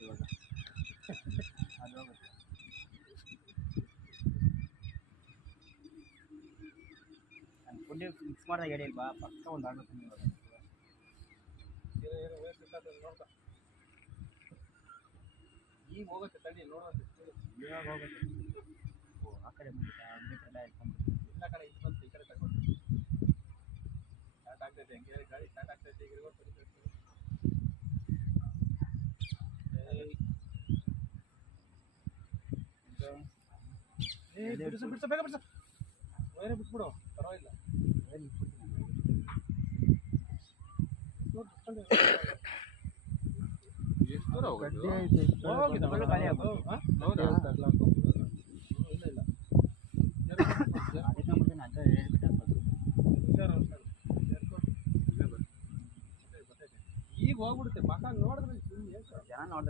ಇವಾಗ ಅದು ಹೋಗುತ್ತೆ. ನಾನು ಫುಡ್ ಮಿಕ್ಸ್ ಮಾಡಿದಾಗ ಹೇಳಿಲ್ವಾ ಪಕ್ಕ ಒಂದು ಆಗುತ್ತೆ ಇವಾಗ. ನೋಡ್ತಾ ಈಗ ಹೋಗುತ್ತೆ ತಡಿ ನೋಡುವಂತೆ ಇವಾಗ ಹೋಗುತ್ತೆ. ಓ ಆ ಕಡೆ ಬಂದಿತ್ತಾ ಮೀಟ್ರೆಲ್ಲ ಇಟ್ಕೊಂಡು ಎಲ್ಲ ಕಡೆ ಇದು ಬಂತು ಈ ಕಡೆ ತಗೊಂಡು ಸ್ಟಾರ್ಟ್ ಆಗ್ತೈತೆ ಹೆಂಗೆ ಗಾಡಿ ಸ್ಟಾರ್ಟ್ ಆಗ್ತೈತೆ ಈಗ ರಿವರ್ಸ್ ಹೊಡಿತೈತೆ. ಬಿಡಿಸು ಬಿಡಿಸು ಬೇಗ ಬಿಡಿಸು ವೈರೇ ಬಿಟ್ಬಿಡು ಪರವಾಗಿಲ್ಲ. ಎಷ್ಟು ದೂರ ಹೋಗಿದ್ದು ಖಾಲಿ ಆಗ್ಬೋದು. ಹೌದಾ ಇಲ್ಲ ಇಲ್ಲ ಅದಕ್ಕೆ ಮತ್ತೆ ನಾನು ಹೇಳ್ಬಿಟ್ಟು ಹಾಕ್ಬೋದು. ಹುಷಾರು ಹುಷಾರು ಈಗ ಹೋಗ್ಬಿಡುತ್ತೆ ಮಕ್ಕ ನೋಡಿದ್ರೆ ಜನ ನೋಡಿದ್ರೆ